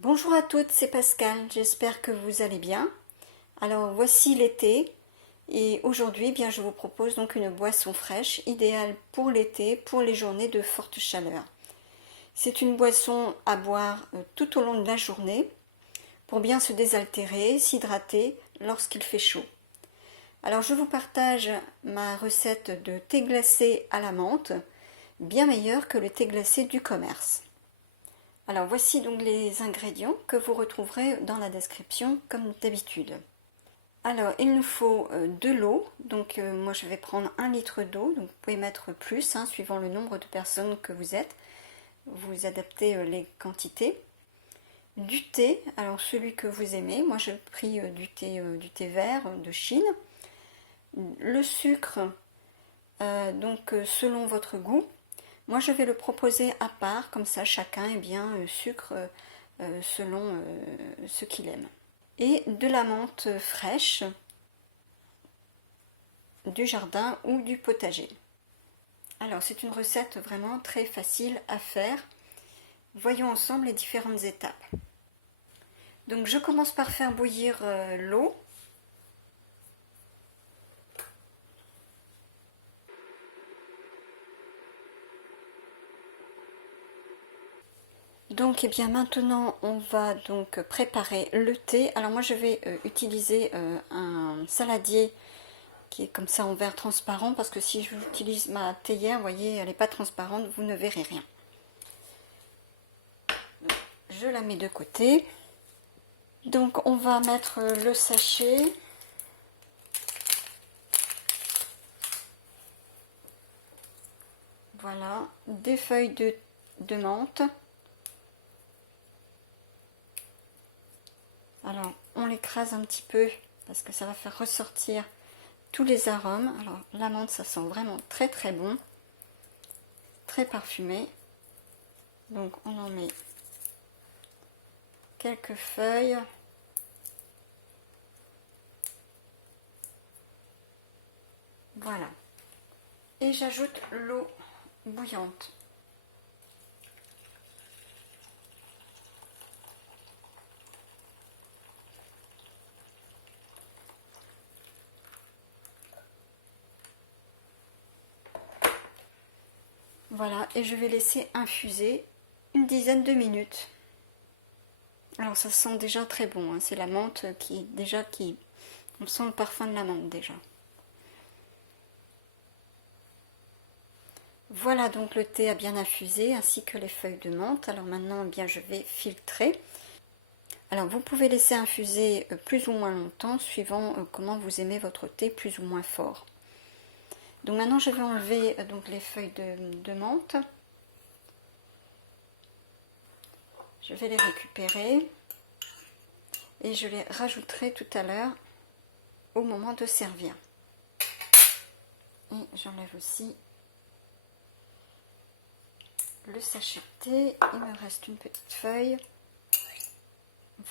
Bonjour à toutes, c'est Pascal, j'espère que vous allez bien. Alors voici l'été et aujourd'hui bien je vous propose donc une boisson fraîche idéale pour l'été, pour les journées de forte chaleur. C'est une boisson à boire tout au long de la journée pour bien se désaltérer, s'hydrater lorsqu'il fait chaud. Alors je vous partage ma recette de thé glacé à la menthe, bien meilleure que le thé glacé du commerce. Alors voici donc les ingrédients que vous retrouverez dans la description comme d'habitude. Alors il nous faut de l'eau, donc moi je vais prendre 1 litre d'eau, donc vous pouvez mettre plus suivant le nombre de personnes que vous êtes, vous adaptez les quantités. Du thé, alors celui que vous aimez, moi j'ai pris du thé vert de Chine. Le sucre, donc selon votre goût. Moi, je vais le proposer à part, comme ça chacun sucre selon ce qu'il aime. Et de la menthe fraîche du jardin ou du potager. Alors, c'est une recette vraiment très facile à faire. Voyons ensemble les différentes étapes. Donc, je commence par faire bouillir l'eau. Donc et bien maintenant on va donc préparer le thé. Alors moi je vais utiliser un saladier qui est comme ça en verre transparent parce que si j'utilise ma théière, vous voyez, elle n'est pas transparente, vous ne verrez rien. Je la mets de côté. Donc on va mettre le sachet. Voilà, des feuilles de menthe. Alors, on l'écrase un petit peu parce que ça va faire ressortir tous les arômes. Alors, la menthe, ça sent vraiment très très bon, très parfumé. Donc, on en met quelques feuilles. Voilà. Et j'ajoute l'eau bouillante. Voilà, et je vais laisser infuser une dizaine de minutes. Alors ça sent déjà très bon, hein. C'est la menthe qui on sent le parfum de la menthe déjà. Voilà, donc le thé a bien infusé ainsi que les feuilles de menthe. Alors maintenant, eh bien je vais filtrer. Alors vous pouvez laisser infuser plus ou moins longtemps suivant comment vous aimez votre thé, plus ou moins fort. Donc maintenant je vais enlever donc les feuilles de menthe. Je vais les récupérer et je les rajouterai tout à l'heure au moment de servir. Et j'enlève aussi le sachet de thé. Il me reste une petite feuille.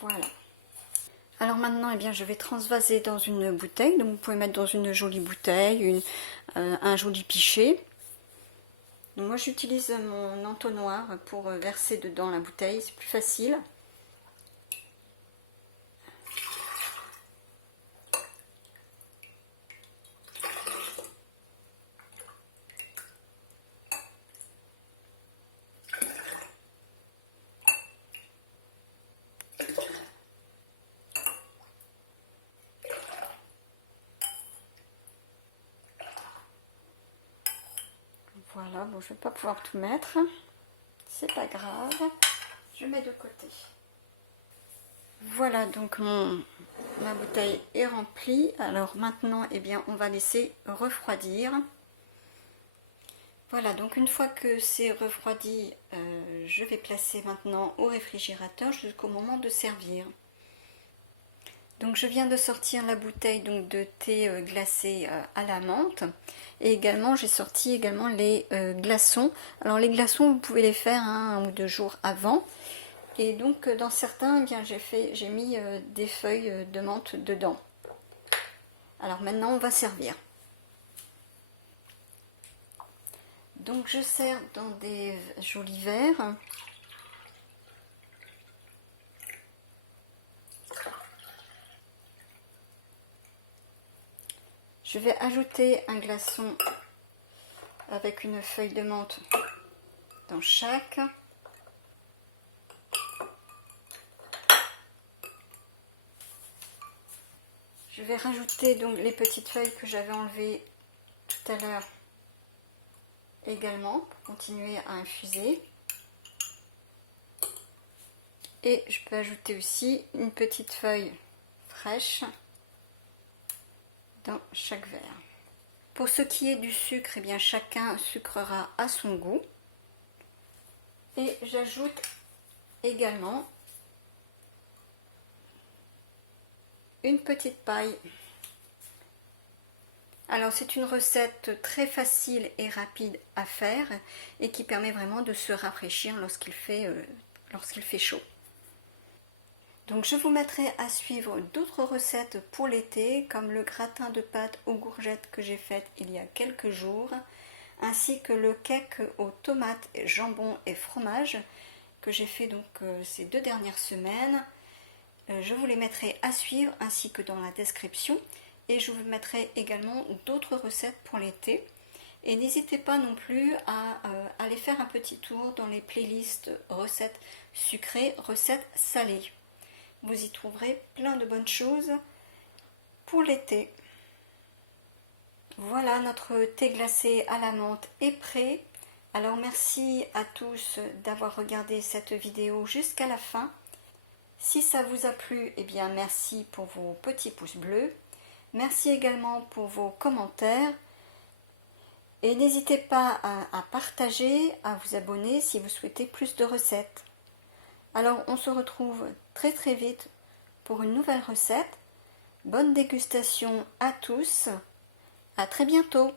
Voilà. Alors maintenant, eh bien, je vais transvaser dans une bouteille. Donc vous pouvez mettre dans une jolie bouteille, un joli pichet. Donc moi j'utilise mon entonnoir pour verser dedans la bouteille, c'est plus facile. Voilà, bon je vais pas pouvoir tout mettre, c'est pas grave, je mets de côté. Voilà, donc ma bouteille est remplie. Alors maintenant, eh bien, on va laisser refroidir. Voilà, donc une fois que c'est refroidi, je vais placer maintenant au réfrigérateur jusqu'au moment de servir. Donc je viens de sortir la bouteille donc, de thé glacé à la menthe. Et également, j'ai sorti également les glaçons. Alors les glaçons, vous pouvez les faire 1 ou 2 jours avant. Et donc dans certains, eh bien j'ai mis des feuilles de menthe dedans. Alors maintenant, on va servir. Donc je sers dans des jolis verres. Je vais ajouter un glaçon avec une feuille de menthe dans chaque. Je vais rajouter donc les petites feuilles que j'avais enlevées tout à l'heure également pour continuer à infuser. Et je peux ajouter aussi une petite feuille fraîche dans chaque verre. Pour ce qui est du sucre, eh bien chacun sucrera à son goût. Et j'ajoute également une petite paille. Alors c'est une recette très facile et rapide à faire et qui permet vraiment de se rafraîchir lorsqu'il fait chaud. Donc je vous mettrai à suivre d'autres recettes pour l'été, comme le gratin de pâtes aux courgettes que j'ai fait il y a quelques jours, ainsi que le cake aux tomates, jambon et fromage que j'ai fait donc ces 2 dernières semaines. Je vous les mettrai à suivre ainsi que dans la description, et je vous mettrai également d'autres recettes pour l'été. Et n'hésitez pas non plus à aller faire un petit tour dans les playlists recettes sucrées, recettes salées. Vous y trouverez plein de bonnes choses pour l'été. Voilà, notre thé glacé à la menthe est prêt. Alors merci à tous d'avoir regardé cette vidéo jusqu'à la fin. Si ça vous a plu, eh bien merci pour vos petits pouces bleus. Merci également pour vos commentaires. Et n'hésitez pas à partager, à vous abonner si vous souhaitez plus de recettes. Alors on se retrouve très très vite pour une nouvelle recette. Bonne dégustation à tous. À très bientôt.